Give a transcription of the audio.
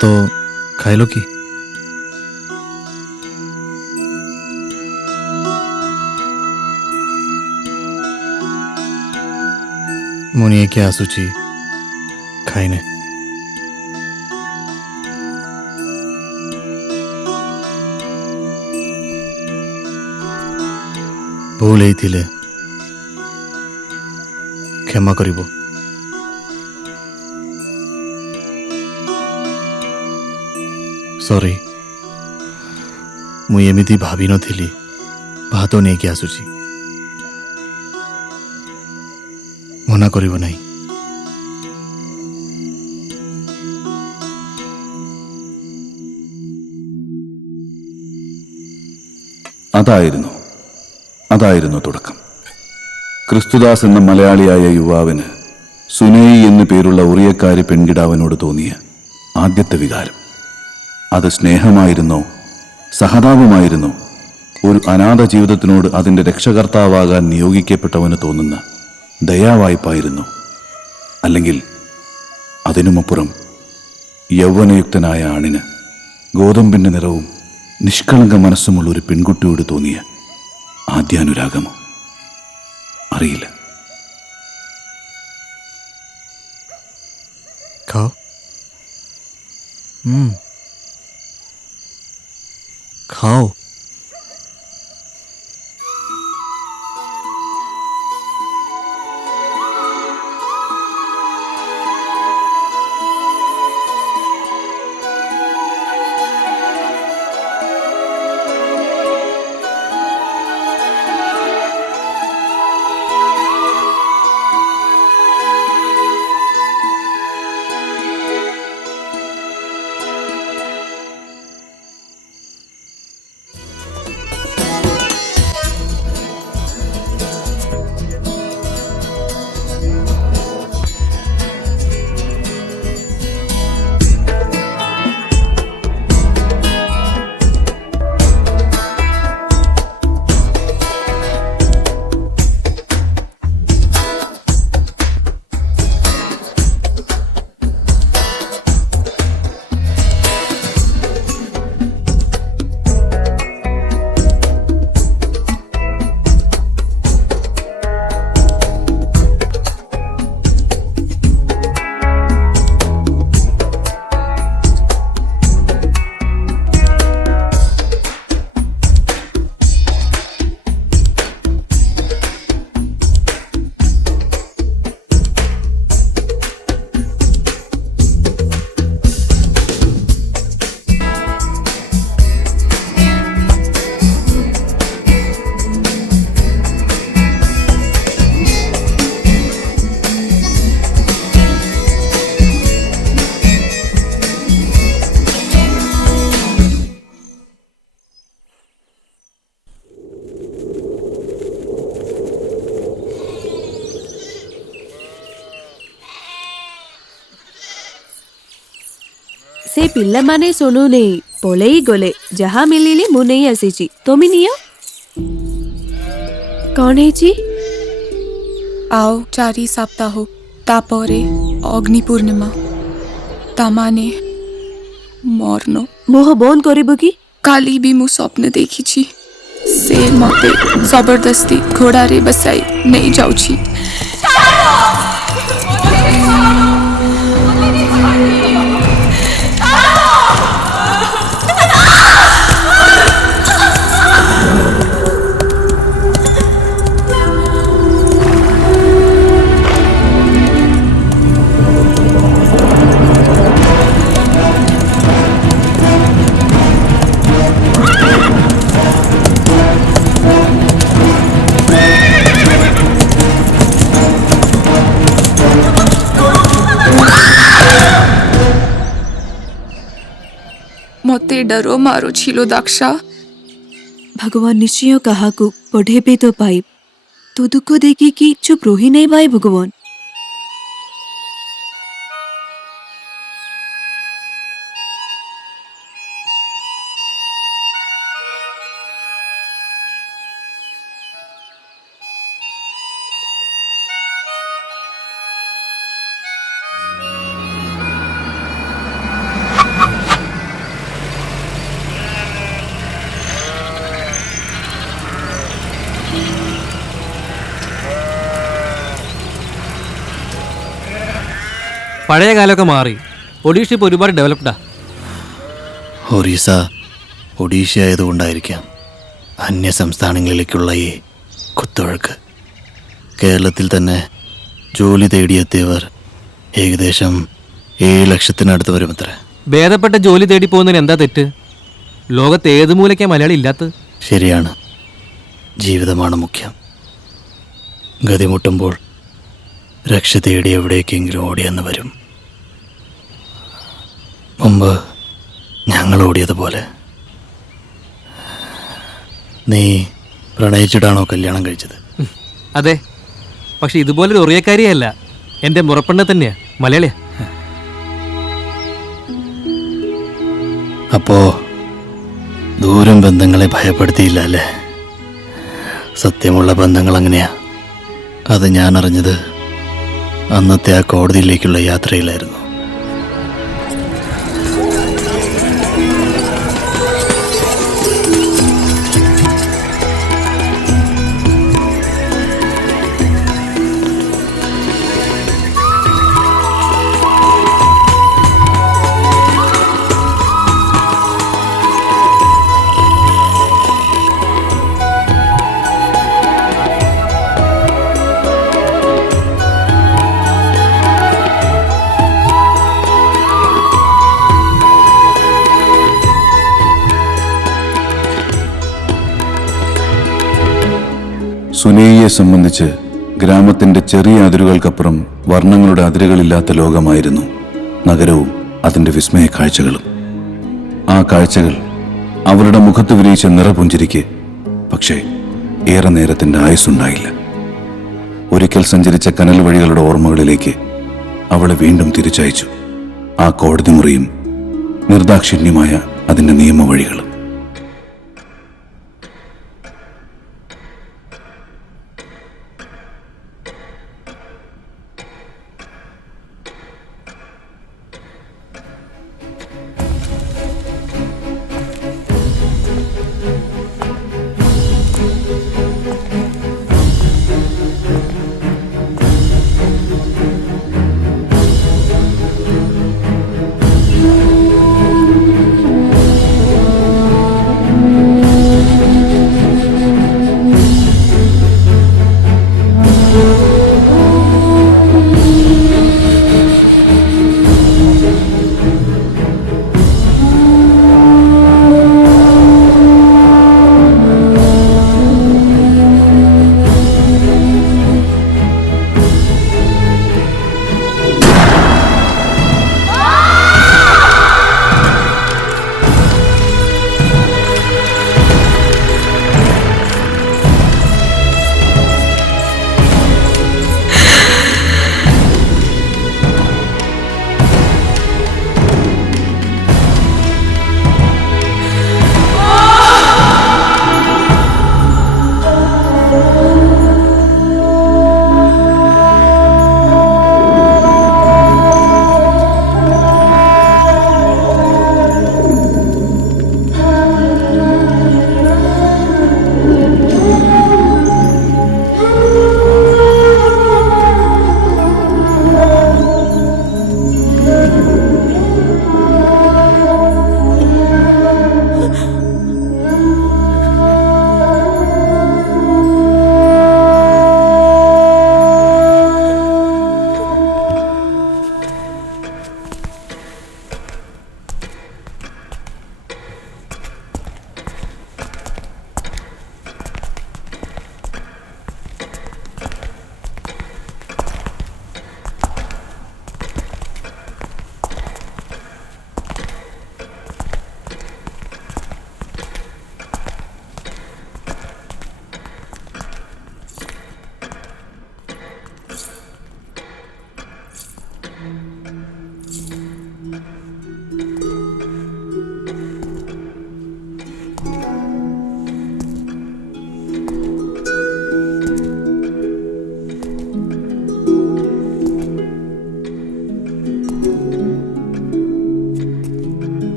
ଭାତ ଖାଇଲ କି? ମୁଁ ନେଇକି ଆସୁଛି, ଖାଇନେ। ଭୁଲ ହେଇଥିଲେ କ୍ଷମା କରିବ। ସରି, ମୁଁ ଏମିତି ଭାବିନଥିଲି। ଭାତ ନେଇକି ଆସୁଛି, ମନା କରିବ ନାହିଁ। അതായിരുന്നു തുടക്കം. ക്രിസ്തുദാസ് എന്ന മലയാളിയായ യുവാവിന് സുനൈ എന്നു പേരുള്ള ഉറിയക്കാരി പെൺകിടാവിനോട് തോന്നിയ ആദ്യത്തെ വികാരം, അത് സ്നേഹമായിരുന്നോ സഹതാപമായിരുന്നോ? ഒരു അനാഥ ജീവിതത്തിനോട് അതിൻ്റെ രക്ഷകർത്താവാകാൻ നിയോഗിക്കപ്പെട്ടവന് തോന്നുന്ന ദയാവായ്പായിരുന്നു? അല്ലെങ്കിൽ അതിനുമപ്പുറം യൗവനയുക്തനായ ആണിന് ഗോതമ്പിൻ്റെ നിറവും നിഷ്കളങ്ക മനസ്സുമുള്ള ഒരു പെൺകുട്ടിയോട് തോന്നിയ ആദ്യാനുരാഗമോ? അറിയില്ല. खाओ। खाओ। से पिल्ला माने सुनु नहीं पलई गले जहा मिलिले मु नहीं आसीची तोमी नियो कौन है जी आओ 4 सप्ताह तापरे अग्नि पूर्णिमा तामाने मरनो मुह बंद करिबो की काली भी मु स्वप्न देखी छी से मते जबरदस्ती घोड़ा रे बसाई नहीं जाउछी मते डरो मारो छिलो दाक्षा भगवान निश्चय कहा को पढ़े भी तो पाई तो दुख देखी कि चुप रो ही नहीं भाई भगवान പഴയ കാലമൊക്കെ മാറി. ഒഡീഷ ഇപ്പോൾ ഒരുപാട് ഡെവലപ്ഡാ. ഒറീസ ഒഡീഷ ആയതുകൊണ്ടായിരിക്കാം അന്യ സംസ്ഥാനങ്ങളിലേക്കുള്ള ഈ കുത്തൊഴുക്ക്. കേരളത്തിൽ തന്നെ ജോലി തേടിയെത്തിയവർ ഏകദേശം 7 ലക്ഷത്തിനടുത്ത് വരുമത്രേ. ഭേദപ്പെട്ട ജോലി തേടി പോകുന്നതിന് എന്താ തെറ്റ്? ലോകത്ത് ഏത് മൂലയ്ക്കാ മലയാളി ഇല്ലാത്തത്? ശരിയാണ്, ജീവിതമാണ് മുഖ്യം. ഗതിമുട്ടുമ്പോൾ രക്ഷ തേടി എവിടേക്കെങ്കിലും ഓടിയെന്ന് വരും. മുമ്പ് ഞങ്ങൾ ഓടിയതുപോലെ. നീ പ്രണയിച്ചിട്ടാണോ കല്യാണം കഴിച്ചത്? അതെ, പക്ഷെ ഇതുപോലൊരു ഒറിയക്കാരിയല്ല. എൻ്റെ മുറപ്പെണ്ണ തന്നെയാ, മലയാളിയാ. അപ്പോ ദൂരം ബന്ധങ്ങളെ ഭയപ്പെടുത്തിയില്ല അല്ലേ? സത്യമുള്ള ബന്ധങ്ങൾ അങ്ങനെയാ. അത് ഞാൻ അറിഞ്ഞത് അന്നത്തെ ആ കോടതിയിലേക്കുള്ള യാത്രയിലായിരുന്നു. സുനേയെ സംബന്ധിച്ച് ഗ്രാമത്തിന്റെ ചെറിയ അതിരുകൾക്കപ്പുറം വർണ്ണങ്ങളുടെ അതിരുകളില്ലാത്ത ലോകമായിരുന്നു നഗരവും അതിന്റെ വിസ്മയ കാഴ്ചകളും. ആ കാഴ്ചകൾ അവരുടെ മുഖത്ത് വിരിയിച്ച നിറപുഞ്ചിരിക്ക് പക്ഷേ ഏറെ നേരത്തിന്റെ ആയുസ്സുണ്ടായില്ല. ഒരിക്കൽ സഞ്ചരിച്ച കനൽ വഴികളുടെ ഓർമ്മകളിലേക്ക് അവളെ വീണ്ടും തിരിച്ചയച്ചു ആ കോടതി മുറിയും നിർദാക്ഷിണ്യമായ അതിന്റെ നിയമവഴികളും.